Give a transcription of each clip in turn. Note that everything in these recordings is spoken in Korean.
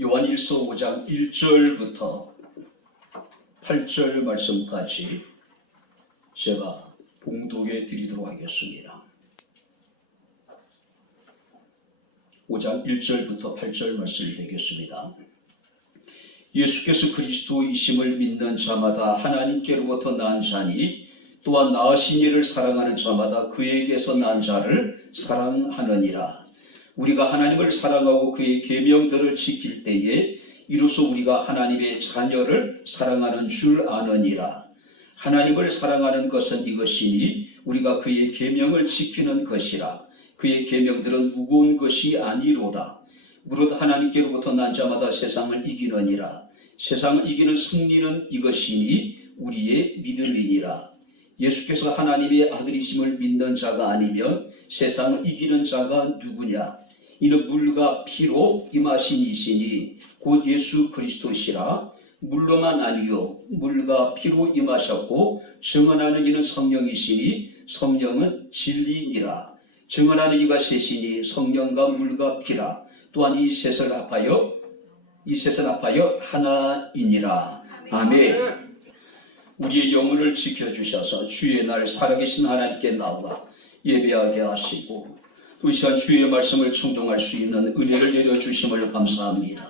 요한일서 5장 1절부터 8절 말씀까지 제가 봉독해 드리도록 하겠습니다. 5장 1절부터 8절 말씀이 되겠습니다. 예수께서 그리스도이심을 믿는 자마다 하나님께로부터 난 자니 또한 나으신 이를 사랑하는 자마다 그에게서 난 자를 사랑하느니라. 우리가 하나님을 사랑하고 그의 계명들을 지킬 때에 이로써 우리가 하나님의 자녀를 사랑하는 줄 아느니라. 하나님을 사랑하는 것은 이것이니 우리가 그의 계명을 지키는 것이라. 그의 계명들은 무거운 것이 아니로다. 무릇 하나님께로부터 난 자마다 세상을 이기느니라. 세상을 이기는 승리는 이것이니 우리의 믿음이니라. 예수께서 하나님의 아들이심을 믿는 자가 아니면 세상을 이기는 자가 누구냐? 이는 물과 피로 임하신 이시니 곧 예수 그리스도시라. 물로만 아니요 물과 피로 임하셨고 증언하는 이는 성령이시니 성령은 진리니라. 증언하는 이가 셋이니 성령과 물과 피라. 또한 이 셋을 합하여 하나이니라. 아멘. 우리의 영혼을 지켜주셔서 주의 날 살아계신 하나님께 나와 예배하게 하시고 이 시간 주의 말씀을 청종할 수 있는 은혜를 내려주심을 감사합니다.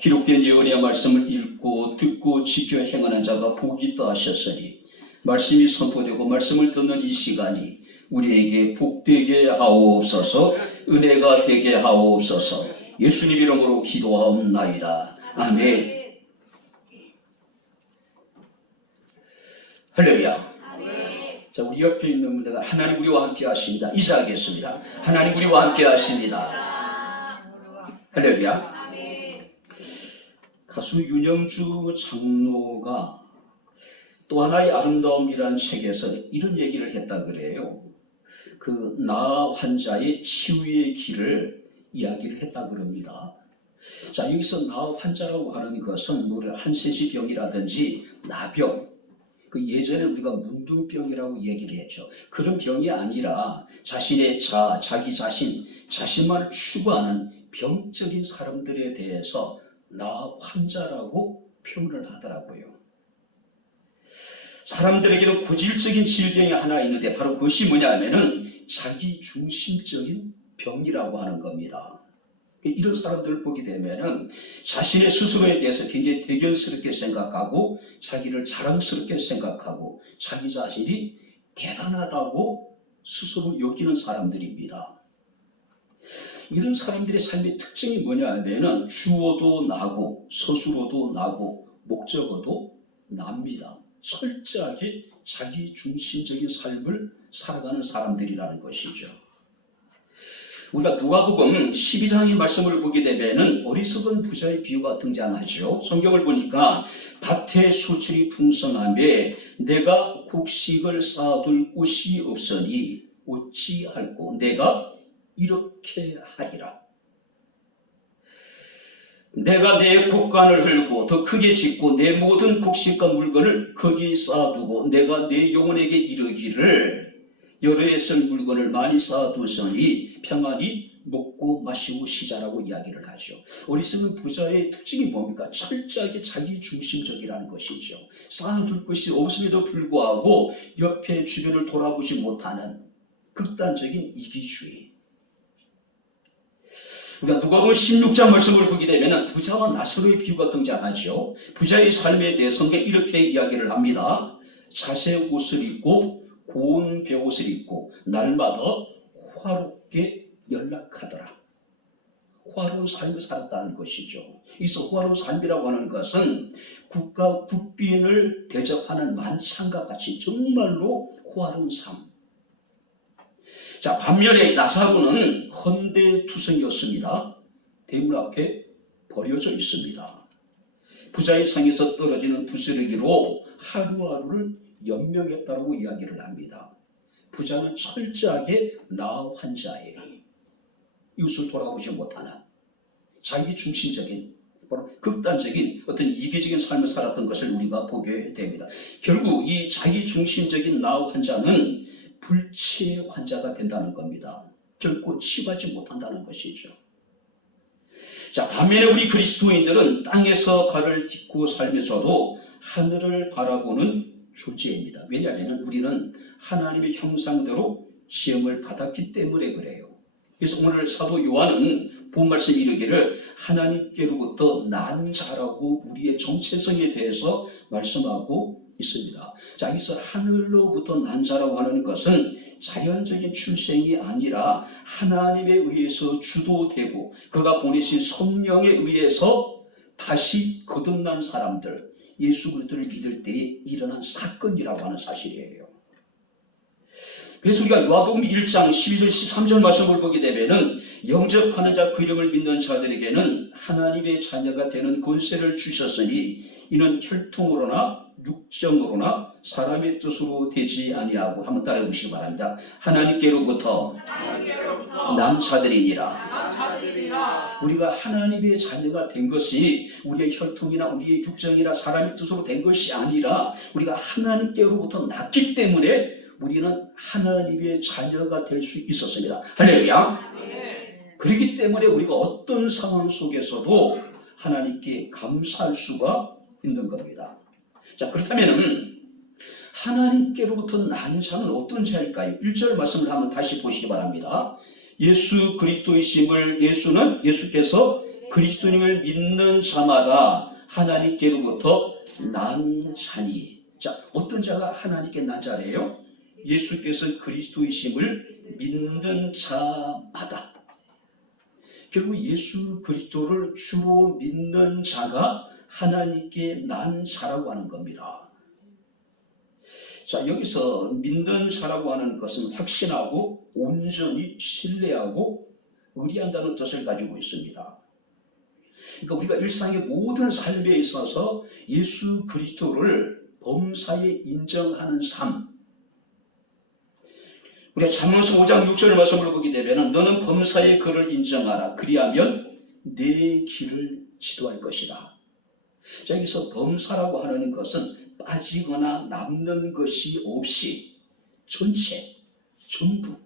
기록된 예언의 말씀을 읽고 듣고 지켜 행하는 자가 복이 있다 하셨으니 말씀이 선포되고 말씀을 듣는 이 시간이 우리에게 복되게 하옵소서, 은혜가 되게 하옵소서. 예수님 이름으로 기도하옵나이다. 아멘. 할렐루야. 자, 우리 옆에 있는 분들과 하나님 우리와 함께 하십니다. 인사하겠습니다. 하나님 우리와 함께 하십니다. 할렐루야. 가수 윤영주 장로가 또 하나의 아름다움이라는 책에서 이런 얘기를 했다 그래요. 그 나 환자의 치유의 길을 이야기를 했다 그럽니다. 자, 여기서 나 환자라고 하는 것은 뭐 한센시 병이라든지 나병, 그 예전에 우리가 문둥병이라고 얘기를 했죠. 그런 병이 아니라 자신의 자기 자신만을 추구하는 병적인 사람들에 대해서 나 환자라고 표현을 하더라고요. 사람들에게는 고질적인 질병이 하나 있는데 바로 그것이 뭐냐면은 자기 중심적인 병이라고 하는 겁니다. 이런 사람들을 보게 되면은 자신의 스스로에 대해서 굉장히 대견스럽게 생각하고 자기를 자랑스럽게 생각하고 자기 자신이 대단하다고 스스로 여기는 사람들입니다. 이런 사람들의 삶의 특징이 뭐냐 하면은 주어도 나고 서술어도 나고 목적어도 납니다. 철저하게 자기 중심적인 삶을 살아가는 사람들이라는 것이죠. 우리가 누가복음 12장의 말씀을 보게 되면 어리석은 부자의 비유가 등장하죠. 성경을 보니까 밭에 수출이 풍성하며 내가 곡식을 쌓아둘 곳이 없으니 어찌할꼬 내가 이렇게 하리라. 내가 내 곡간을 헐고 더 크게 짓고 내 모든 곡식과 물건을 거기에 쌓아두고 내가 내 영혼에게 이르기를 여러에 쓸 물건을 많이 쌓아두었으니 평안히 먹고 마시고 쉬자라고 이야기를 하죠. 어리석은 부자의 특징이 뭡니까? 철저하게 자기 중심적이라는 것이죠. 쌓아둘 것이 없음에도 불구하고 옆에 주변을 돌아보지 못하는 극단적인 이기주의. 우리가 누가복음 16장 말씀을 보게 되면 부자와 나사로의 비유가 등장하죠. 부자의 삶에 대해 성경이 이렇게 이야기를 합니다. 자색 옷을 입고 고운 베옷을 입고 날마다 화롭게 연락하더라. 화로운 삶을 살았다는 것이죠. 이서 화로운 삶이라고 하는 것은 국가 국빈을 대접하는 만찬과 같이 정말로 화로운 삶. 자, 반면에 나사로는 헌데투성이었습니다. 대문 앞에 버려져 있습니다. 부자의 상에서 떨어지는 부스러기로 하루하루를 연명했다고 이야기를 합니다. 부자는 철저하게 나 환자예요. 이웃을 돌아보지 못하는 자기 중심적인 극단적인 어떤 이기적인 삶을 살았던 것을 우리가 보게 됩니다. 결국 이 자기 중심적인 나 환자는 불치의 환자가 된다는 겁니다. 결코 치유하지 못한다는 것이죠. 자, 반면에 우리 그리스도인들은 땅에서 발을 딛고 살면서도 하늘을 바라보는 존재입니다. 왜냐하면 우리는 하나님의 형상대로 시험을 받았기 때문에 그래요. 그래서 오늘 사도 요한은 본 말씀 이르기를 하나님께로부터 난 자라고 우리의 정체성에 대해서 말씀하고 있습니다. 자, 여기서 하늘로부터 난 자라고 하는 것은 자연적인 출생이 아니라 하나님에 의해서 주도되고 그가 보내신 성령에 의해서 다시 거듭난 사람들, 예수 그리스도를 믿을 때에 일어난 사건이라고 하는 사실이에요. 그래서 우리가 요한복음 1장 12절 13절 말씀을 보게 되면은 영접하는 자 그 이름을 믿는 자들에게는 하나님의 자녀가 되는 권세를 주셨으니 이는 혈통으로나 육정으로나 사람의 뜻으로 되지 아니하고 한번 따라해 보시기 바랍니다. 하나님께로부터 난 자들이니라. 우리가 하나님의 자녀가 된 것이 우리의 혈통이나 우리의 육정이나 사람의 뜻으로 된 것이 아니라 우리가 하나님께로부터 났기 때문에 우리는 하나님의 자녀가 될 수 있었습니다. 할렐루야. 그렇기 때문에 우리가 어떤 상황 속에서도 하나님께 감사할 수가 있는 겁니다. 자, 그렇다면 하나님께로부터 난 자는 어떤 자일까요? 1절 말씀을 한번 다시 보시기 바랍니다. 예수 그리스도이심을 예수께서 그리스도님을 믿는 자마다 하나님께로부터 난 자니. 자, 어떤 자가 하나님께 난 자래요? 예수께서 그리스도이심을 믿는 자마다. 결국 예수 그리스도를 주로 믿는 자가 하나님께 난 자라고 하는 겁니다. 자, 여기서 믿는 자라고 하는 것은 확신하고 온전히 신뢰하고 의리한다는 뜻을 가지고 있습니다. 그러니까 우리가 일상의 모든 삶에 있어서 예수 그리스도를 범사에 인정하는 삶, 우리가 잠언서 5장 6절 말씀을 보게 되면 너는 범사의 그를 인정하라. 그리하면 내 길을 지도할 것이다. 자, 여기서 범사라고 하는 것은 빠지거나 남는 것이 없이 전체, 전부.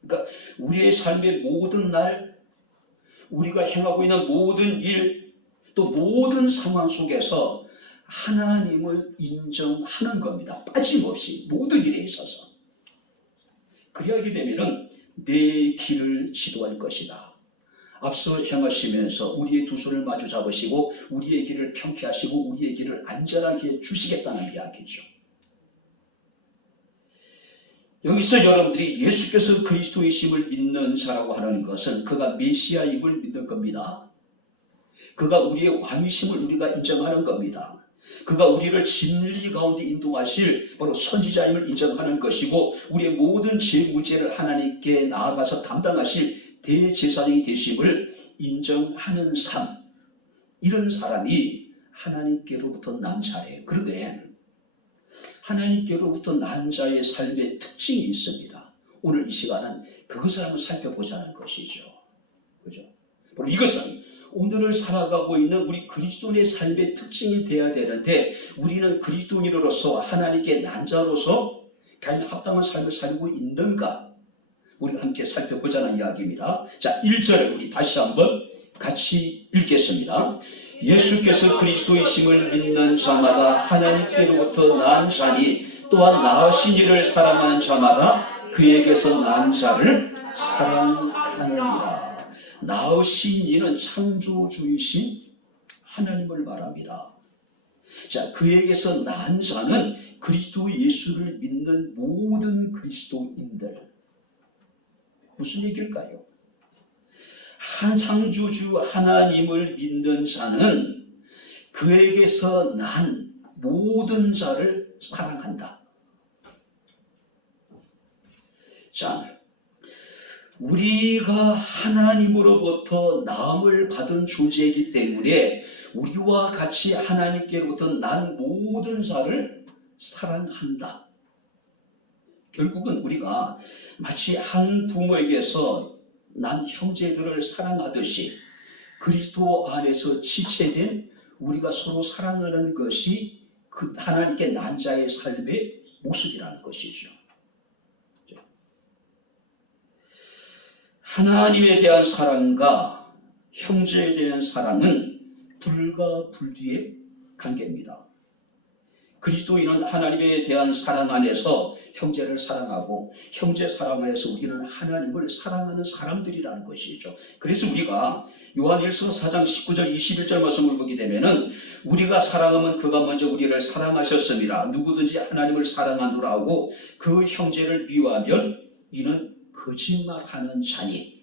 그러니까 우리의 삶의 모든 날, 우리가 행하고 있는 모든 일, 또 모든 상황 속에서 하나님을 인정하는 겁니다. 빠짐없이 모든 일에 있어서. 그리하게 되면은 내 길을 지도할 것이다. 앞서 향하시면서 우리의 두 손을 마주 잡으시고 우리의 길을 평케 하시고 우리의 길을 안전하게 해주시겠다는 이야기죠. 여기서 여러분들이 예수께서 그리스도이심을 믿는 자라고 하는 것은 그가 메시아임을 믿는 겁니다. 그가 우리의 왕이심을 우리가 인정하는 겁니다. 그가 우리를 진리 가운데 인도하실 바로 선지자임을 인정하는 것이고 우리의 모든 죄 무죄를 하나님께 나아가서 담당하실 대제사장이 되심을 인정하는 삶, 이런 사람이 하나님께로부터 난 자예요. 그런데 하나님께로부터 난 자의 삶의 특징이 있습니다. 오늘 이 시간은 그것을 한번 살펴보자는 것이죠. 그죠? 바로 이것은 오늘을 살아가고 있는 우리 그리스도인의 삶의 특징이 되어야 되는데 우리는 그리스도인으로서 하나님께 난 자로서 과연 합당한 삶을 살고 있는가? 우리가 함께 살펴보자는 이야기입니다. 자, 1절 우리 다시 한번 같이 읽겠습니다. 예수께서 그리스도이심을 믿는 자마다 하나님께로부터 난 자니 또한 나으신 이를 사랑하는 자마다 그에게서 난 자를 사랑하느니라. 나으신 이는 창조주이신 하나님을 말합니다. 자, 그에게서 난 자는 그리스도 예수를 믿는 모든 그리스도인들. 무슨 얘기일까요? 창조주 하나님을 믿는 자는 그에게서 난 모든 자를 사랑한다. 자, 우리가 하나님으로부터 나음을 받은 존재이기 때문에 우리와 같이 하나님께로부터 난 모든 자를 사랑한다. 결국은 우리가 마치 한 부모에게서 난 형제들을 사랑하듯이 그리스도 안에서 지체된 우리가 서로 사랑하는 것이 그 하나님께 난 자의 삶의 모습이라는 것이죠. 하나님에 대한 사랑과 형제에 대한 사랑은 불과 불뒤의 관계입니다. 그리스도인은 하나님에 대한 사랑 안에서 형제를 사랑하고 형제 사랑 안에서 우리는 하나님을 사랑하는 사람들이라는 것이죠. 그래서 우리가 요한일서 4장 19절 21절 말씀을 보게 되면은 우리가 사랑하면 그가 먼저 우리를 사랑하셨습니다. 누구든지 하나님을 사랑하노라 하고 그 형제를 미워하면 이는 거짓말하는 자니,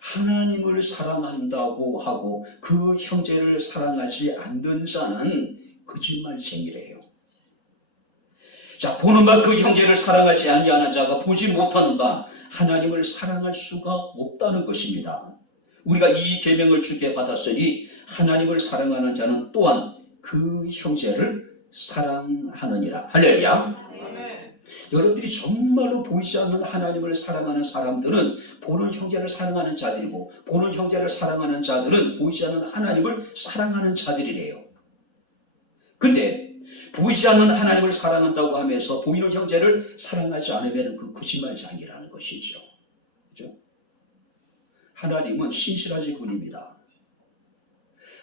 하나님을 사랑한다고 하고 그 형제를 사랑하지 않는 자는 거짓말쟁이래요. 자, 보는 바 그 형제를 사랑하지 아니하는 자가 보지 못하는 바 하나님을 사랑할 수가 없다는 것입니다. 우리가 이 계명을 주께 받았으니 하나님을 사랑하는 자는 또한 그 형제를 사랑하느니라. 할렐루야. 여러분들이 정말로 보이지 않는 하나님을 사랑하는 사람들은 보는 형제를 사랑하는 자들이고, 보는 형제를 사랑하는 자들은 보이지 않는 하나님을 사랑하는 자들이래요. 근데 보이지 않는 하나님을 사랑한다고 하면서 보이는 형제를 사랑하지 않으면 그 거짓말장이라는 것이죠. 그렇죠? 하나님은 신실하신 분입니다.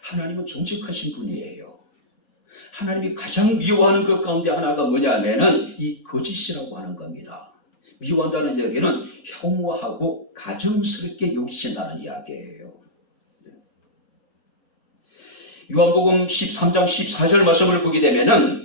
하나님은 정직하신 분이에요. 하나님이 가장 미워하는 것 가운데 하나가 뭐냐면은 이 거짓이라고 하는 겁니다. 미워한다는 이야기는 혐오하고 가증스럽게 여기신다는 이야기예요. 요한복음 13장 14절 말씀을 보게 되면은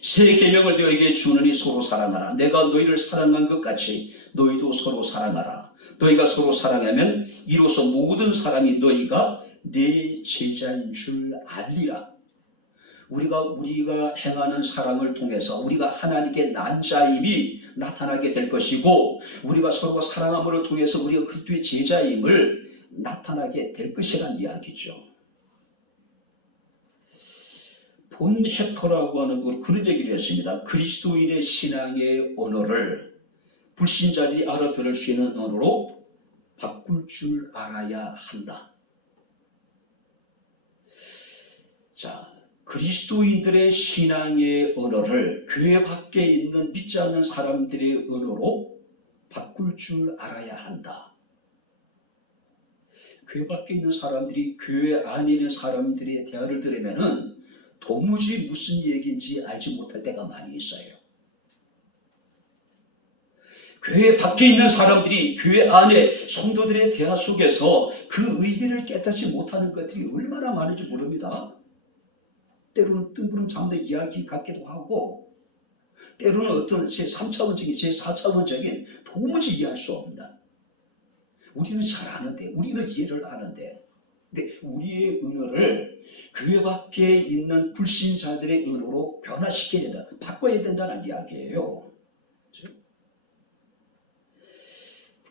새 계명을 너희에게 주느니 서로 사랑하라. 내가 너희를 사랑한 것 같이 너희도 서로 사랑하라. 너희가 서로 사랑하면 이로써 모든 사람이 너희가 내 제자인 줄 알리라. 우리가 행하는 사랑을 통해서 우리가 하나님께 난 자임이 나타나게 될 것이고, 우리가 서로 사랑함을 통해서 우리가 그리스도의 제자임을 나타나게 될 것이라는 이야기죠. 본 해퍼라고 하는 그런 얘기를 했습니다. 그리스도인의 신앙의 언어를 불신자들이 알아들을 수 있는 언어로 바꿀 줄 알아야 한다. 자, 그리스도인들의 신앙의 언어를 교회 밖에 있는 믿지 않는 사람들의 언어로 바꿀 줄 알아야 한다. 교회 밖에 있는 사람들이 교회 안에 있는 사람들의 대화를 들으면은 도무지 무슨 얘기인지 알지 못할 때가 많이 있어요. 교회 밖에 있는 사람들이 교회 안에 성도들의 대화 속에서 그 의미를 깨닫지 못하는 것들이 얼마나 많은지 모릅니다. 때로는 뜬구름 잡는 이야기 같기도 하고, 때로는 어떤 제3차원적인, 제4차원적인 도무지 이해할 수 없다. 우리는 잘 아는데, 우리는 이해를 하는데, 근데 우리의 언어를 교회 밖에 있는 불신자들의 언어로 변화시켜야 된다, 바꿔야 된다는 이야기예요.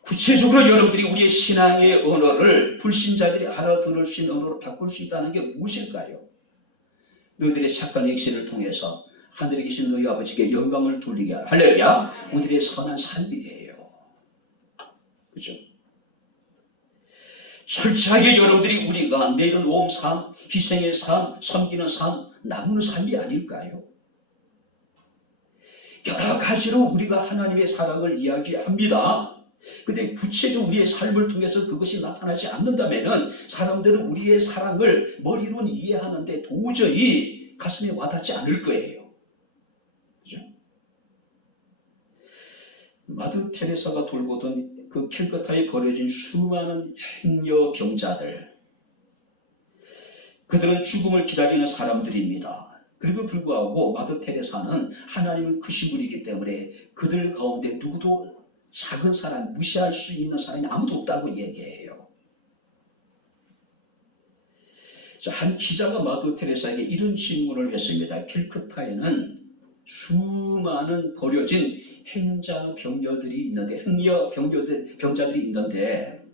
구체적으로 여러분들이 우리의 신앙의 언어를 불신자들이 알아들을 수 있는 언어로 바꿀 수 있다는 게 무엇일까요? 너희들의 착한 행실을 통해서 하늘에 계신 너희 아버지께 영광을 돌리게 하라. 할렐루야. 우리들의 선한 삶이에요. 그죠? 철저하게 여러분들이 우리가 내려놓은 삶, 희생의 삶, 섬기는 삶, 나누는 삶이 아닐까요? 여러 가지로 우리가 하나님의 사랑을 이야기합니다. 근데 구체적으로 우리의 삶을 통해서 그것이 나타나지 않는다면 사람들은 우리의 사랑을 머리로는 이해하는데 도저히 가슴에 와닿지 않을 거예요. 그죠? 마더 테레사가 돌보던 그 캘커타에 버려진 수많은 행여 병자들, 그들은 죽음을 기다리는 사람들입니다. 그리고 불구하고 마더 테레사는 하나님은 크신 분이기 때문에 그들 가운데 누구도 작은 사람, 무시할 수 있는 사람이 아무도 없다고 얘기해요. 자, 한 기자가 마더 테레사에게 이런 질문을 했습니다. 캘커타에는 수많은 버려진 행자병녀들이 있는데, 병자들이 있는데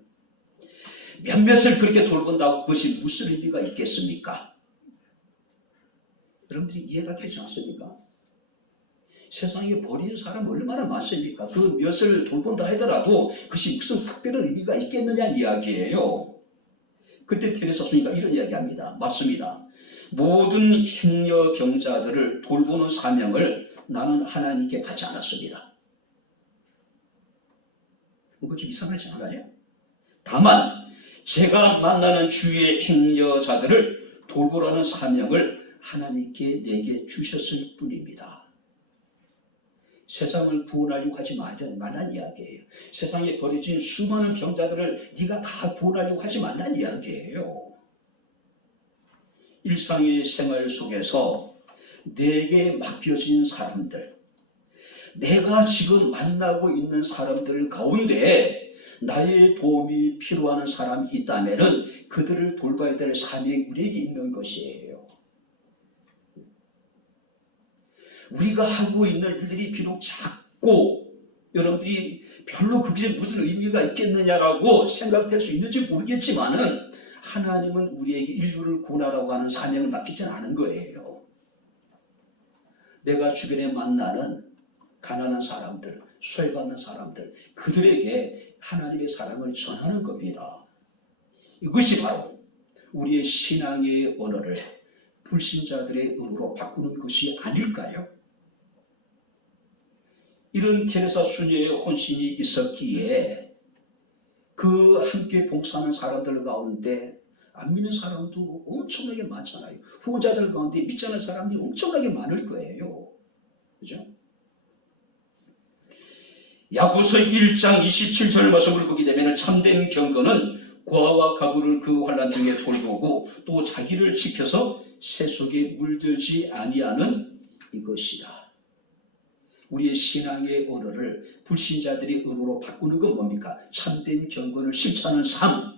몇몇을 그렇게 돌본다고 그것이 무슨 의미가 있겠습니까? 여러분들이 이해가 되지 않습니까? 세상에 버리는 사람 얼마나 많습니까? 그 몇을 돌본다 하더라도 그것이 무슨 특별한 의미가 있겠느냐 이야기예요. 그때 테레사 수녀가 이런 이야기합니다. 맞습니다. 모든 행여 병자들을 돌보는 사명을 나는 하나님께 받지 않았습니다. 그거 좀 이상하지 않아요? 다만 제가 만나는 주의 행여자들을 돌보라는 사명을 하나님께 내게 주셨을 뿐입니다. 세상을 구원하려고 하지 말란 이야기예요. 세상에 버려진 수많은 병자들을 네가 다 구원하려고 하지 말란 이야기예요. 일상의 생활 속에서 내게 맡겨진 사람들, 내가 지금 만나고 있는 사람들 가운데 나의 도움이 필요한 사람이 있다면 그들을 돌봐야 될 사명이 우리에게 있는 것이에요. 우리가 하고 있는 일들이 비록 작고 여러분들이 별로 그게 무슨 의미가 있겠느냐라고 생각될 수 있는지 모르겠지만은 하나님은 우리에게 인류를 구원하라고 하는 사명을 맡기지는 않은 거예요. 내가 주변에 만나는 가난한 사람들, 수혜받는 사람들, 그들에게 하나님의 사랑을 전하는 겁니다. 이것이 바로 우리의 신앙의 언어를 불신자들의 언어로 바꾸는 것이 아닐까요? 이런 테레사 수녀의 헌신이 있었기에 그 함께 봉사하는 사람들 가운데 안 믿는 사람도 엄청나게 많잖아요. 후자들 가운데 믿지 않는 사람들이 엄청나게 많을 거예요. 그죠? 야고보서 1장 27절 말씀을 보게 되면 참된 경건은 고아와 가부를 그 환난 중에 돌보고 또 자기를 지켜서 새 속에 물들지 아니하는 이것이다. 우리의 신앙의 언어를 불신자들의 언어로 바꾸는 건 뭡니까? 참된 경건을 실천하는 삶.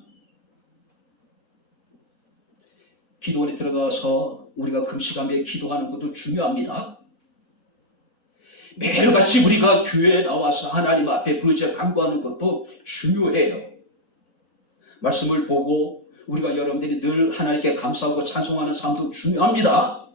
기도원에 들어가서 우리가 금식하며 기도하는 것도 중요합니다. 매일같이 우리가 교회에 나와서 하나님 앞에 부르짖어 간구하는 것도 중요해요. 말씀을 보고 우리가 여러분들이 늘 하나님께 감사하고 찬송하는 삶도 중요합니다.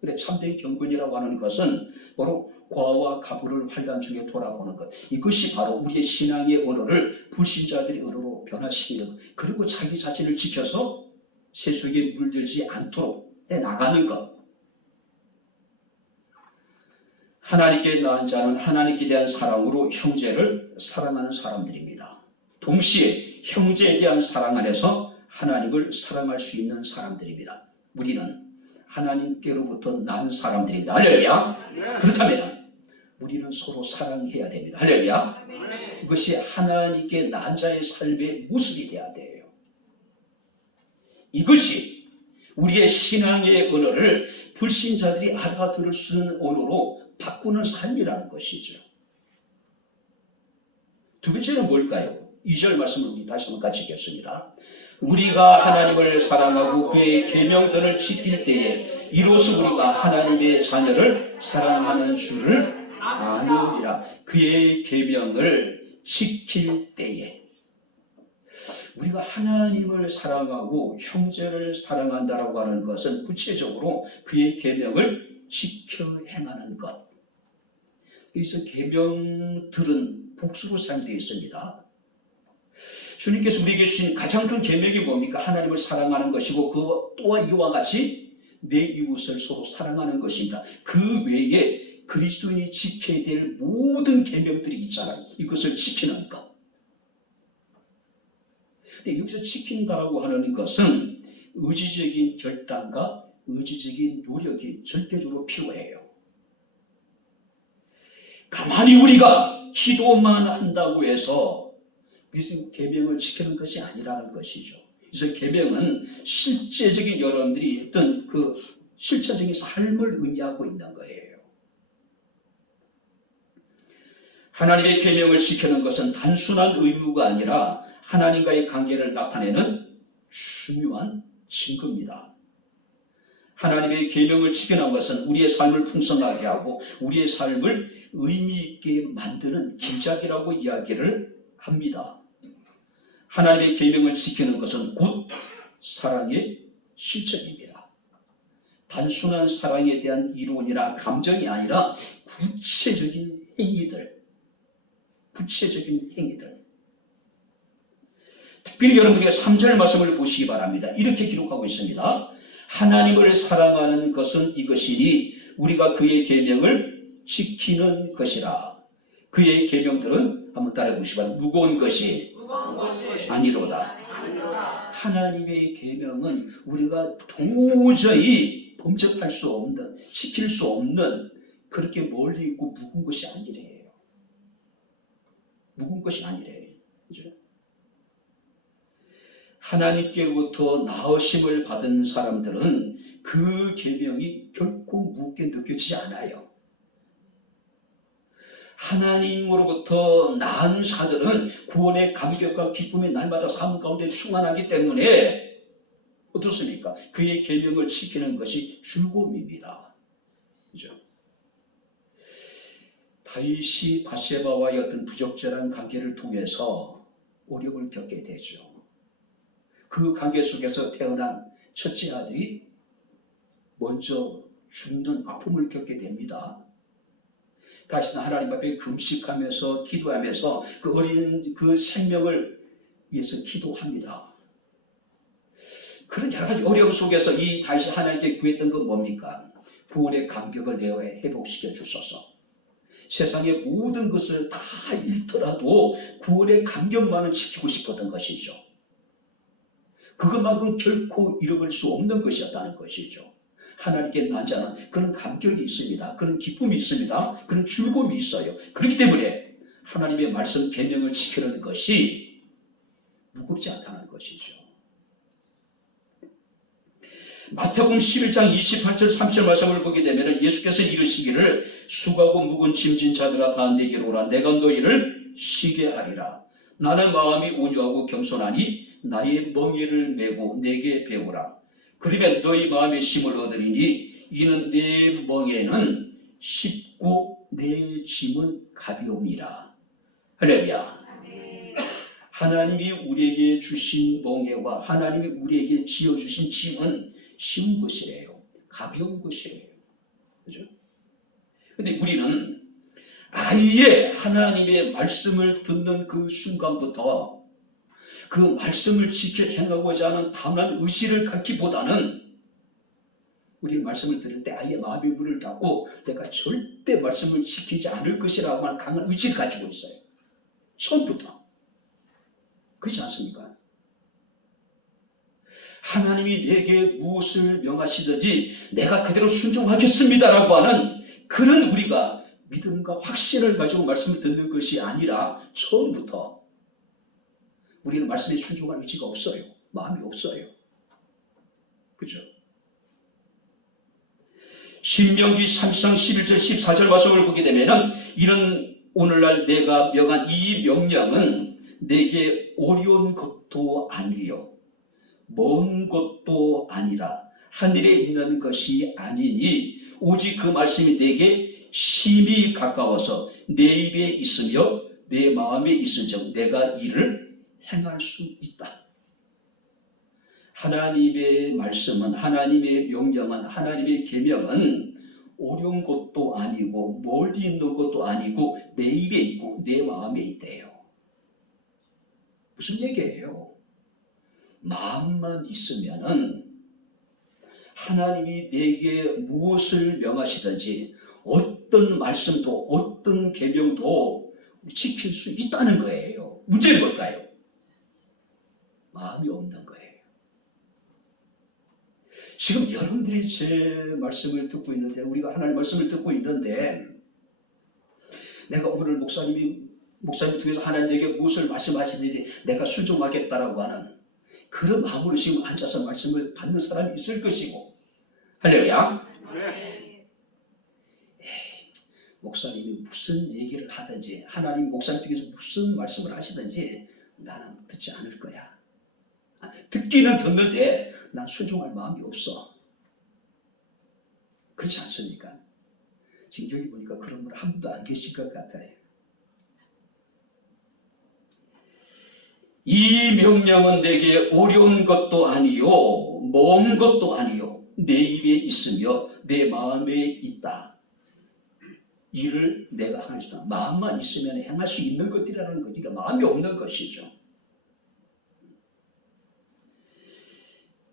그래, 참된 경건이라고 하는 것은 바로 고아와 가부를 환난 중에 돌아보는 것, 이것이 바로 우리의 신앙의 언어를 불신자들의 언어로 변화시키는 것, 그리고 자기 자신을 지켜서 세속에 물들지 않도록 해나가는 것. 하나님께 낳은 자는 하나님께 대한 사랑으로 형제를 사랑하는 사람들입니다. 동시에 형제에 대한 사랑 안에서 하나님을 사랑할 수 있는 사람들입니다. 우리는 하나님께로부터 난 사람들입니다. 할렐루야. 그렇다면 우리는 서로 사랑해야 됩니다. 할렐루야. 이것이 하나님께 난 자의 삶의 모습이 돼야 돼요. 이것이 우리의 신앙의 언어를 불신자들이 알아들을 수 있는 언어로 바꾸는 삶이라는 것이죠. 두 번째는 뭘까요? 2절 말씀을 우리 다시 한번 같이 읽겠습니다. 우리가 하나님을 사랑하고 그의 계명들을 지킬 때에 이로써 우리가 하나님의 자녀를 사랑하는 줄을 아느니라. 그의 계명을 지킬 때에 우리가 하나님을 사랑하고 형제를 사랑한다라고 하는 것은 구체적으로 그의 계명을 지켜 행하는 것. 그래서 계명들은 복수로 사용되어 있습니다. 주님께서 우리에게 주신 가장 큰 계명이 뭡니까? 하나님을 사랑하는 것이고 그 또한 이와 같이 내 이웃을 서로 사랑하는 것입니다. 그 외에 그리스도인이 지켜야 될 모든 계명들이 있잖아요. 이것을 지키는 것. 근데 여기서 지킨다라고 하는 것은 의지적인 결단과 의지적인 노력이 절대적으로 필요해요. 가만히 우리가 기도만 한다고 해서 그래서 계명을 지키는 것이 아니라는 것이죠. 그래서 계명은 실제적인 여러분들이 어떤 그 실천적인 삶을 의미하고 있는 거예요. 하나님의 계명을 지키는 것은 단순한 의무가 아니라 하나님과의 관계를 나타내는 중요한 증거입니다. 하나님의 계명을 지키는 것은 우리의 삶을 풍성하게 하고 우리의 삶을 의미 있게 만드는 기작이라고 이야기를 합니다. 하나님의 계명을 지키는 것은 곧 사랑의 실천입니다. 단순한 사랑에 대한 이론이나 감정이 아니라 구체적인 행위들. 특별히 여러분에게 3절 말씀을 보시기 바랍니다. 이렇게 기록하고 있습니다. 하나님을 사랑하는 것은 이것이니 우리가 그의 계명을 지키는 것이라. 그의 계명들은 한번 따라해 보시기 바랍니다. 무거운 것이 아니로다. 하나님의 계명은 우리가 도저히 범접할 수 없는, 지킬 수 없는 그렇게 멀리 있고 묵은 것이 아니래요. 묵은 것이 아니래요. 그죠? 하나님께로부터 나으심을 받은 사람들은 그 계명이 결코 무겁게 느껴지지 않아요. 하나님으로부터 나은 자들은 구원의 감격과 기쁨이 날마다 삶 가운데 충만하기 때문에 어떻습니까? 그의 계명을 지키는 것이 즐거움입니다. 그죠? 다윗이 밧세바와의 어떤 부적절한 관계를 통해서 어려움을 겪게 되죠. 그 관계 속에서 태어난 첫째 아들이 먼저 죽는 아픔을 겪게 됩니다. 다시는 하나님 앞에 금식하면서 기도하면서 그 어린 그 생명을 위해서 기도합니다. 그런 여러 가지 어려움 속에서 이 다시 하나님께 구했던 건 뭡니까? 구원의 감격을 내어 회복시켜 주소서. 세상의 모든 것을 다 잃더라도 구원의 감격만은 지키고 싶었던 것이죠. 그것만큼 결코 잃어버릴 수 없는 것이었다는 것이죠. 하나님께 나자는 그런 감격이 있습니다. 그런 기쁨이 있습니다. 그런 즐거움이 있어요. 그렇기 때문에 하나님의 말씀 계명을 지키는 것이 무겁지 않다는 것이죠. 마태복음 11장 28절 30절 말씀을 보게 되면 예수께서 이르시기를 수고하고 무거운 짐진 자들아 다 내게로 오라. 내가 너희를 쉬게 하리라. 나는 마음이 온유하고 겸손하니 나의 멍에를 메고 내게 배우라. 그러면 너희 마음의 힘을 얻으리니 이는 내 멍에는 쉽고 내 짐은 가벼움이라. 할렐루야. 하나님이 우리에게 주신 멍에와 하나님이 우리에게 지어주신 짐은 쉬운 것이래요. 가벼운 것이래요. 그죠? 근데 우리는 아예 하나님의 말씀을 듣는 그 순간부터 그 말씀을 지켜 행하고자 하는 단한 의지를 갖기보다는 우리는 말씀을 들을 때 아예 마음의 문을 닫고 내가 절대 말씀을 지키지 않을 것이라고 하는 강한 의지를 가지고 있어요. 처음부터. 그렇지 않습니까? 하나님이 내게 무엇을 명하시든지 내가 그대로 순종하겠습니다라고 하는 그런 우리가 믿음과 확신을 가지고 말씀을 듣는 것이 아니라 처음부터 우리는 말씀에 순종할 의지가 없어요. 마음이 없어요. 그죠? 신명기 30장 11절 14절 말씀을 보게 되면 이런 오늘날 내가 명한 이 명령은 내게 어려운 것도 아니요 먼 것도 아니라 하늘에 있는 것이 아니니 오직 그 말씀이 내게 심히 가까워서 내 입에 있으며 내 마음에 있은즉 내가 이를 행할 수 있다. 하나님의 말씀은, 하나님의 명령은, 하나님의 계명은 어려운 것도 아니고 멀리 있는 것도 아니고 내 입에 있고 내 마음에 있대요. 무슨 얘기예요? 마음만 있으면은 하나님이 내게 무엇을 명하시든지 어떤 말씀도 어떤 계명도 지킬 수 있다는 거예요. 문제는 뭘까요? 마음이 없는 거예요. 지금 여러분들이 제 말씀을 듣고 있는데, 우리가 하나님의 말씀을 듣고 있는데, 내가 오늘 목사님 통해서 하나님에게 무엇을 말씀하시는지 내가 순종하겠다라고 하는 그런 마음으로 지금 앉아서 말씀을 받는 사람이 있을 것이고, 할렐루야. 네. 목사님이 무슨 얘기를 하든지, 하나님 목사님 통해서 무슨 말씀을 하시든지 나는 듣지 않을 거야. 듣기는 듣는데 난 순종할 마음이 없어. 그렇지 않습니까? 지금 여기 보니까 그런 분 한 분도 안 계실 것 같아요. 이 명령은 내게 어려운 것도 아니요 먼 것도 아니요 내 입에 있으며 내 마음에 있다. 이를 내가 할 수 있다. 마음만 있으면 행할 수 있는 것이라는 것이니까 마음이 없는 것이죠.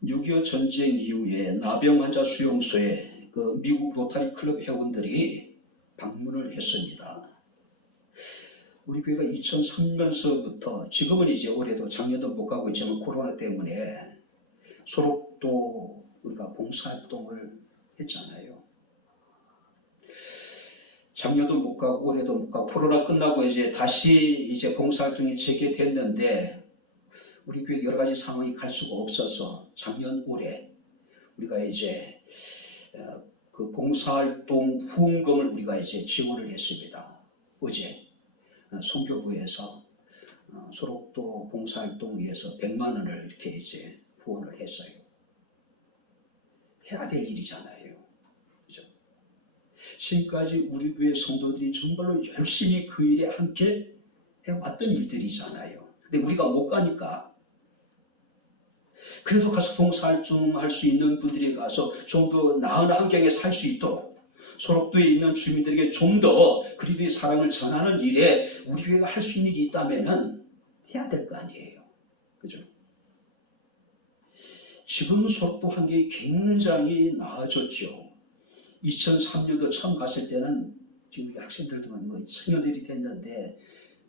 6.25 전쟁 이후에 나병 환자 수용소에 그 미국 로타리 클럽 회원들이 방문을 했습니다. 우리 교회가 2003년서부터 지금은 이제 올해도 작년도 못 가고 있지만 코로나 때문에 소록도 우리가 봉사활동을 했잖아요. 작년도 못 가고 올해도 못 가고 코로나 끝나고 이제 다시 이제 봉사활동이 재개됐는데 우리 교회 여러 가지 상황이 갈 수가 없어서 작년 올해 우리가 이제 그 봉사활동 후원금을 우리가 이제 지원을 했습니다. 어제 선교부에서 소록도 봉사활동 위해서 100만 원을 이렇게 이제 후원을 했어요. 해야 될 일이잖아요. 그죠? 지금까지 우리 교회 성도들이 정말로 열심히 그 일에 함께 해왔던 일들이잖아요. 근데 우리가 못 가니까 그래도 가서 봉사활동 할 수 있는 분들이 가서 좀 더 나은 환경에 살 수 있도록 소록도에 있는 주민들에게 좀 더 그리스도의 사랑을 전하는 일에 우리 교회가 할 수 있는 일이 있다면은 해야 될 거 아니에요. 그죠? 지금 소록도 환경이 굉장히 나아졌죠. 2003년도 처음 갔을 때는 지금 학생들도 뭐 청년들이 됐는데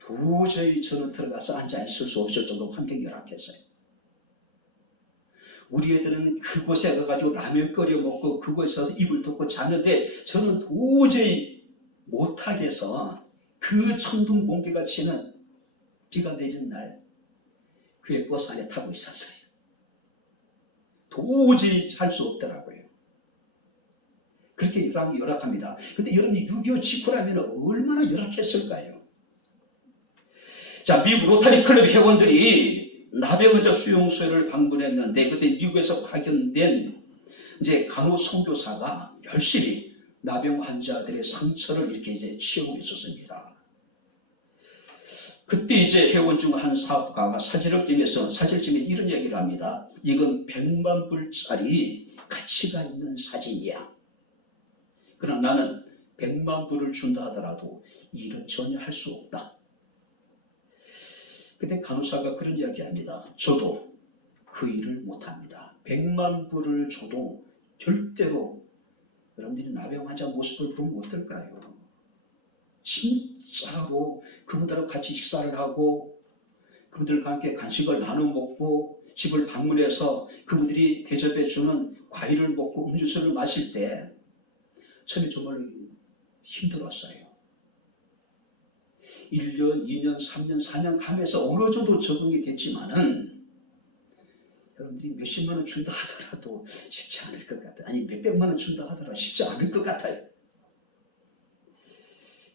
도저히 저는 들어가서 앉아 있을 수 없을 정도로 환경이 열악했어요. 우리 애들은 그곳에 가가지고 라면 끓여 먹고 그곳에서 이불 덮고 자는데 저는 도저히 못하겠어. 그 천둥 번개가 치는 비가 내리는 날 그의 버스 안에 타고 있었어요. 도저히 할 수 없더라고요. 그렇게 열악합니다. 근데 여러분이 6.25 직후라면 얼마나 열악했을까요? 자, 미국 로타리 클럽 회원들이 나병원자 수용소를 방문했는데 그때 미국에서 파견된 이제 간호 선교사가 열심히 나병 환자들의 상처를 이렇게 이제 치우고 있었습니다. 그때 이제 회원 중 한 사업가가 사진을 찍으면서 이런 얘기를 합니다. 이건 100만 불짜리 가치가 있는 사진이야. 그러나 나는 100만 불을 준다 하더라도 일은 전혀 할 수 없다. 근데 간호사가 그런 이야기 합니다. 저도 그 일을 못합니다. 100만 불을 줘도 절대로 여러분들이 나병 환자 모습을 보면 어떨까요? 진짜로 그분들하고 같이 식사를 하고 그분들과 함께 간식을 나눠 먹고 집을 방문해서 그분들이 대접해 주는 과일을 먹고 음료수를 마실 때 처음에 정말 힘들었어요. 1년, 2년, 3년, 4년 가면서 어느 정도 적응이 됐지만은 여러분들이 몇십만 원 준다 하더라도 쉽지 않을 것 같아요. 아니 몇백만 원 준다 하더라도 쉽지 않을 것 같아요.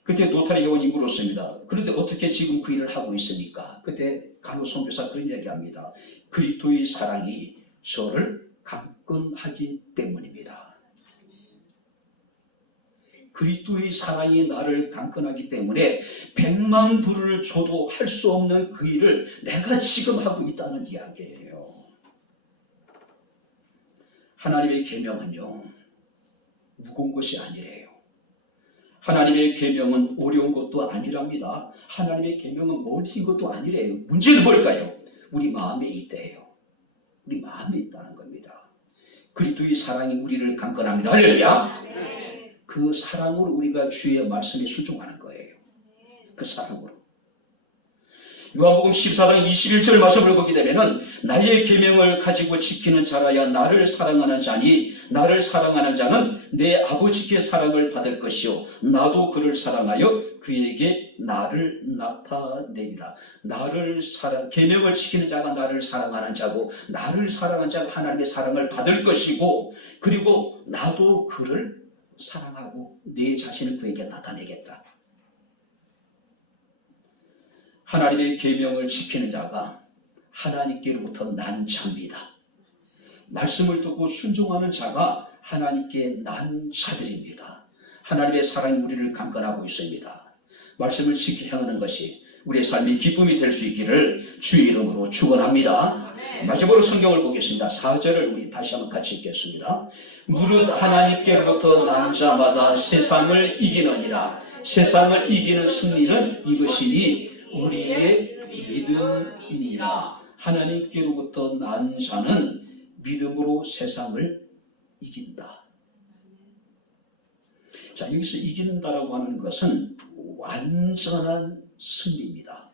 그때 노타리 회원이 물었습니다. 그런데 어떻게 지금 그 일을 하고 있습니까? 그때 간호선교사 그런 이야기합니다. 그리스도의 사랑이 저를 강건하기 때문입니다. 그리스도의 사랑이 나를 강건하기 때문에 100만 불을 줘도 할 수 없는 그 일을 내가 지금 하고 있다는 이야기예요. 하나님의 계명은요 무거운 것이 아니래요. 하나님의 계명은 어려운 것도 아니랍니다. 하나님의 계명은 멀린 것도 아니래요. 문제는 뭘까요? 우리 마음에 있대요. 우리 마음에 있다는 겁니다. 그리스도의 사랑이 우리를 강건합니다. 할렐루야. 그 사랑으로 우리가 주의 말씀에 순종하는 거예요. 그 사랑으로. 요한복음 14장 21절 말씀을 보게 되면은 나의 계명을 가지고 지키는 자라야 나를 사랑하는 자니 나를 사랑하는 자는 내 아버지께 사랑을 받을 것이요 나도 그를 사랑하여 그에게 나를 나타내리라. 계명을 지키는 자가 나를 사랑하는 자고 나를 사랑하는 자가 하나님의 사랑을 받을 것이고 그리고 나도 그를 사랑하고 내 자신을 그에게 나타내겠다. 하나님의 계명을 지키는 자가 하나님께로부터 난 자입니다. 말씀을 듣고 순종하는 자가 하나님께 난 자들입니다. 하나님의 사랑이 우리를 강건하고 있습니다. 말씀을 지켜 행하는 것이 우리의 삶의 기쁨이 될 수 있기를 주의 이름으로 축원합니다. 마지막으로 성경을 보겠습니다. 4절을 우리 다시 한번 같이 읽겠습니다. 무릇 하나님께로부터 난 자마다 세상을 이기느니라. 세상을 이기는 승리는 이것이니 우리의 믿음이니라. 하나님께로부터 난 자는 믿음으로 세상을 이긴다. 자, 여기서 이긴다라고 하는 것은 완전한 승리입니다.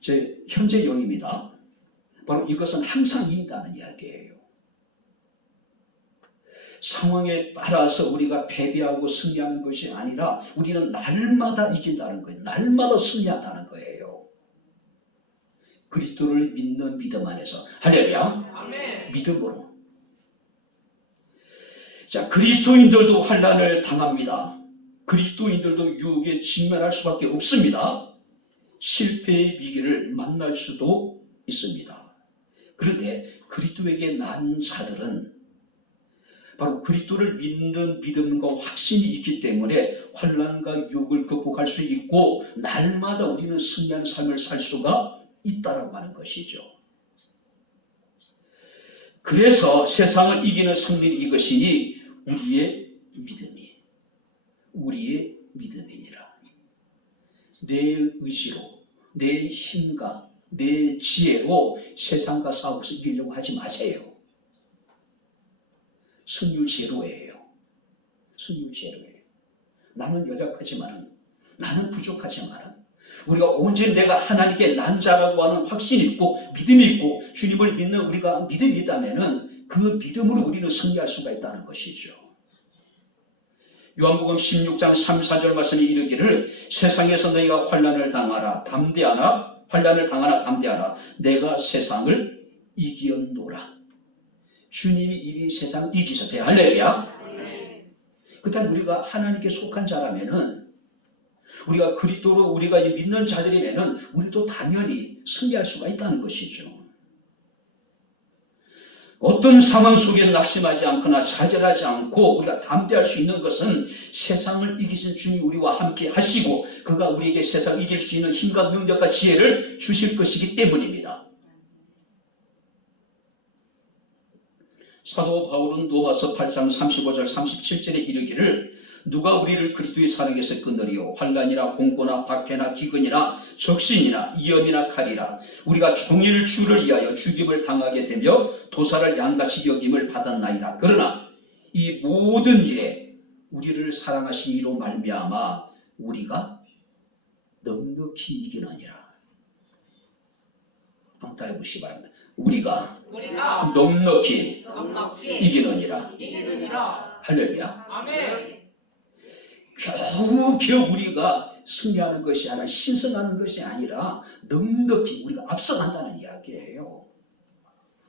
제 현재형입니다. 바로 이것은 항상 이긴다는 이야기예요. 상황에 따라서 우리가 패배하고 승리하는 것이 아니라 우리는 날마다 이긴다는 거예요. 날마다 승리한다는 거예요. 그리스도를 믿는 믿음 안에서. 할렐루야. 아멘. 믿음으로. 자, 그리스도인들도 환난을 당합니다. 그리스도인들도 유혹에 직면할 수밖에 없습니다. 실패의 위기를 만날 수도 있습니다. 그런데 그리스도에게 난 자들은 바로 그리스도를 믿는 믿음과 확신이 있기 때문에 환난과 유혹을 극복할 수 있고 날마다 우리는 승리하는 삶을 살 수가 있다라고 하는 것이죠. 그래서 세상을 이기는 승리는 이것이니 우리의 믿음이니라. 내 의지로, 내 힘과 내 지혜로 세상과 싸워서 이기려고 하지 마세요. 승률 제로예요. 나는 연약하지만은, 나는 부족하지만은, 우리가 언제 내가 하나님께 난 자라고 하는 확신이 있고 믿음이 있고 주님을 믿는 우리가 믿음이 있다면은 그 믿음으로 우리는 승리할 수가 있다는 것이죠. 요한복음 16장 3, 4절 말씀이 이르기를 세상에서 너희가 환난을 당하나 담대하라. 내가 세상을 이기었노라. 주님이 이미 세상을 이기셨대요. 할렐루야. 그렇다면 우리가 하나님께 속한 자라면은 우리가 그리스도로 우리가 믿는 자들이면은 우리도 당연히 승리할 수가 있다는 것이죠. 어떤 상황 속에 낙심하지 않거나 좌절하지 않고 우리가 담대할 수 있는 것은 세상을 이기신 주님이 우리와 함께 하시고 그가 우리에게 세상을 이길 수 있는 힘과 능력과 지혜를 주실 것이기 때문입니다. 사도 바울은 로마서 8장 35절 37절에 이르기를 누가 우리를 그리스도의 사랑에서 끊으리요 환난이나 공고나 박해나 기근이나 적신이나 위험이나 칼이라 우리가 종일 주를 위하여 죽임을 당하게 되며 도사를 양같이 여김을 받았나이다. 그러나 이 모든 일에 우리를 사랑하신 이로 말미암아 우리가 넉넉히 이기느니라. 한번 따라해 보시기 바랍니다. 우리가 넉넉히 이기느니라. 할렐루야. 아멘. 겨우 우리가 승리하는 것이 아니라 신성하는 것이 아니라 넉넉히 우리가 앞서간다는 이야기예요.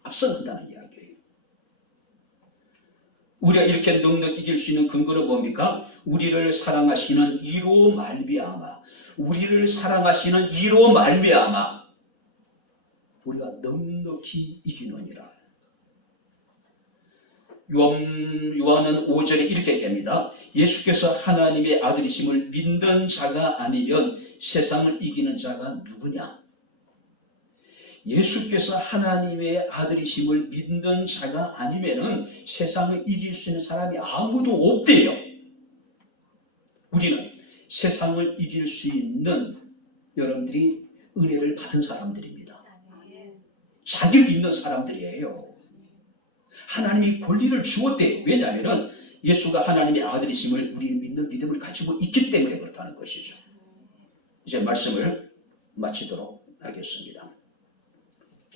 앞서간다는 이야기예요. 우리가 이렇게 넉넉히 이길 수 있는 근거는 뭡니까? 우리를 사랑하시는 이로 말미암아 우리가 넉넉히 이기느니라. 요한은 5절에 이렇게 얘기합니다. 예수께서 하나님의 아들이심을 믿는 자가 아니면 세상을 이기는 자가 누구냐? 예수께서 하나님의 아들이심을 믿는 자가 아니면 세상을 이길 수 있는 사람이 아무도 없대요. 우리는 세상을 이길 수 있는 여러분들이 은혜를 받은 사람들입니다. 자기를 믿는 사람들이에요. 하나님이 권리를 주었대요. 왜냐하면 예수가 하나님의 아들이심을 우리 믿는 믿음을 가지고 있기 때문에 그렇다는 것이죠. 이제 말씀을 마치도록 하겠습니다.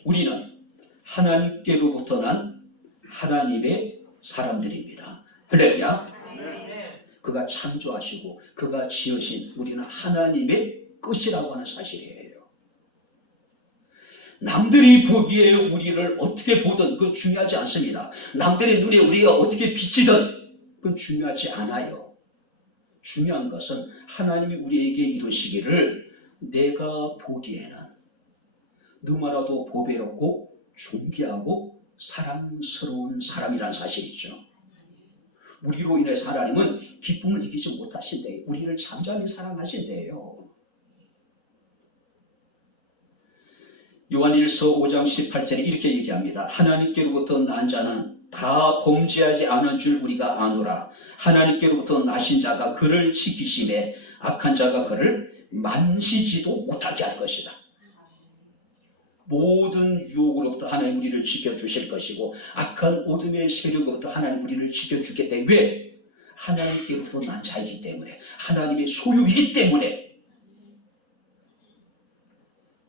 우리는 하나님께로부터 난 하나님의 사람들입니다. 할렐루야. 그가 창조하시고 그가 지으신 우리는 하나님의 끝이라고 하는 사실이에요. 남들이 보기에 우리를 어떻게 보든 그건 중요하지 않습니다. 남들의 눈에 우리가 어떻게 비치든 그건 중요하지 않아요. 중요한 것은 하나님이 우리에게 이루시기를 내가 보기에는 너무나도 보배롭고 존귀하고 사랑스러운 사람이란 사실이죠. 우리로 인해서 하나님은 기쁨을 이기지 못하신대요. 우리를 잠잠히 사랑하신대요. 요한일서 5장 18절에 이렇게 얘기합니다. 하나님께로부터 난 자는 다 범죄하지 않은 줄 우리가 아노라. 하나님께로부터 나신 자가 그를 지키심에 악한 자가 그를 만지지도 못하게 할 것이다. 모든 유혹으로부터 하나님 우리를 지켜주실 것이고 악한 어둠의 세력으로부터 하나님 우리를 지켜주겠다. 왜? 하나님께로부터 난 자이기 때문에, 하나님의 소유이기 때문에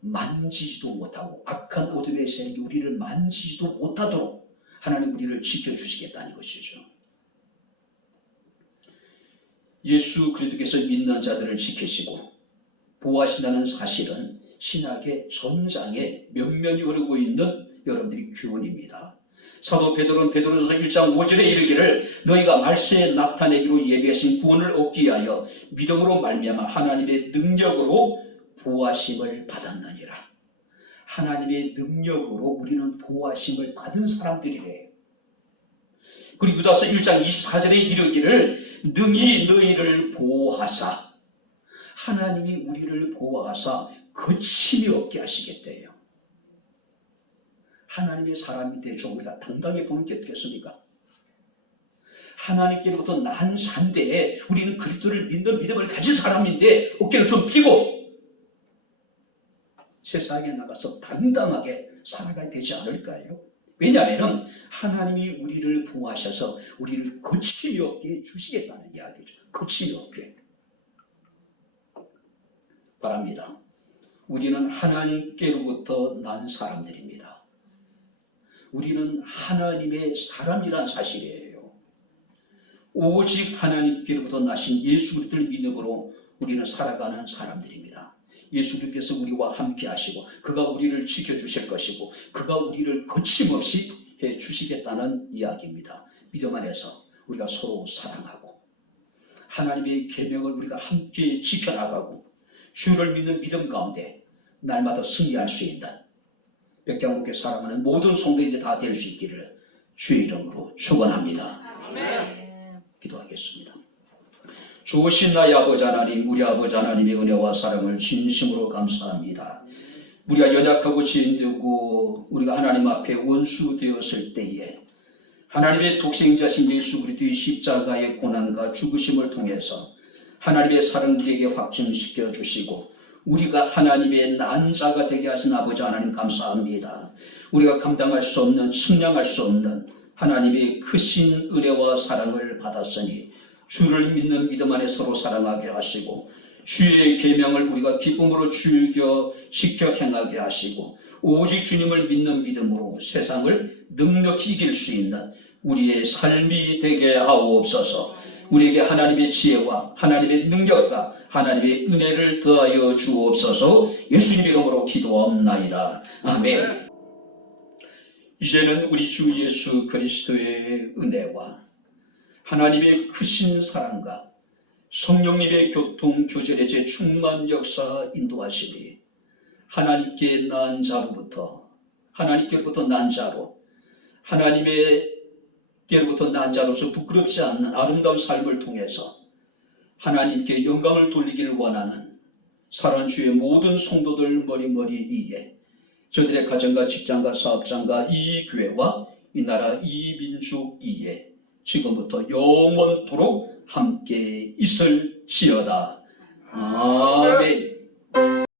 만지지도 못하고 악한 어둠의 세력이 우리를 만지지도 못하도록 하나님 우리를 지켜주시겠다는 것이죠. 예수 그리스도께서 믿는 자들을 지키시고 보호하신다는 사실은 신학의 전장에 면면이 흐르고 있는 여러분들이 교훈입니다. 사도 베드로는 베드로전서 1장 5절에 이르기를 너희가 말세에 나타내기로 예비하신 구원을 얻기 위하여 믿음으로 말미암아 하나님의 능력으로 보호하심을 받았느니라. 하나님의 능력으로 우리는 보호하심을 받은 사람들이래요. 그리고 유다서 1장 24절에 이르기를 능히 너희를 보호하사, 하나님이 우리를 보호하사 거침이 없게 하시겠대요. 하나님의 사람이 되죠. 우리가 당당히 보는 게 어떻겠습니까? 하나님께로부터 난 산대에 우리는 그리스도를 믿는 믿음을 가진 사람인데 어깨를 좀 펴고 세상에 나가서 당당하게 살아가야 되지 않을까요? 왜냐하면 하나님이 우리를 보호하셔서 우리를 거침이 없게 해주시겠다는 이야기죠. 거침이 없게. 바랍니다. 우리는 하나님께로부터 난 사람들입니다. 우리는 하나님의 사람이란 사실이에요. 오직 하나님께로부터 나신 예수 그리스도를 믿음으로 우리는 살아가는 사람들입니다. 예수 그리스도께서 우리와 함께 하시고 그가 우리를 지켜주실 것이고 그가 우리를 거침없이 해주시겠다는 이야기입니다. 믿음 안에서 우리가 서로 사랑하고 하나님의 계명을 우리가 함께 지켜나가고 주를 믿는 믿음 가운데 날마다 승리할 수 있는 백경국에 살아가는 모든 성도들이 다 될 수 있기를 주의 이름으로 축원합니다. 기도하겠습니다. 주오신 나의 아버지 하나님, 우리 아버지 하나님의 은혜와 사랑을 진심으로 감사합니다. 우리가 연약하고 죄인되고 우리가 하나님 앞에 원수 되었을 때에 하나님의 독생자신 예수 그리스도의 십자가의 고난과 죽으심을 통해서 하나님의 사랑 우리에게 확증시켜 주시고 우리가 하나님의 난 자가 되게 하신 아버지 하나님 감사합니다. 우리가 감당할 수 없는, 측량할 수 없는 하나님의 크신 은혜와 사랑을 받았으니 주를 믿는 믿음 안에 서로 사랑하게 하시고 주의 계명을 우리가 기쁨으로 즐겨 지켜 행하게 하시고 오직 주님을 믿는 믿음으로 세상을 넉넉히 이길 수 있는 우리의 삶이 되게 하옵소서. 우리에게 하나님의 지혜와 하나님의 능력과 하나님의 은혜를 더하여 주옵소서. 예수님 이름으로 기도하옵나이다. 아멘. 이제는 우리 주 예수 그리스도의 은혜와 하나님의 크신 사랑과 성령님의 교통 교절의 제 충만 역사 인도하시니 하나님께 난 자로부터 하나님께로부터 난 자로 하나님께로부터 난 자로서 부끄럽지 않는 아름다운 삶을 통해서 하나님께 영광을 돌리기를 원하는 사랑주의 모든 성도들 머리머리 위에 저들의 가정과 직장과 사업장과 이 교회와 이 나라 이 민족 위에 지금부터 영원토록 함께 있을지어다. 아멘.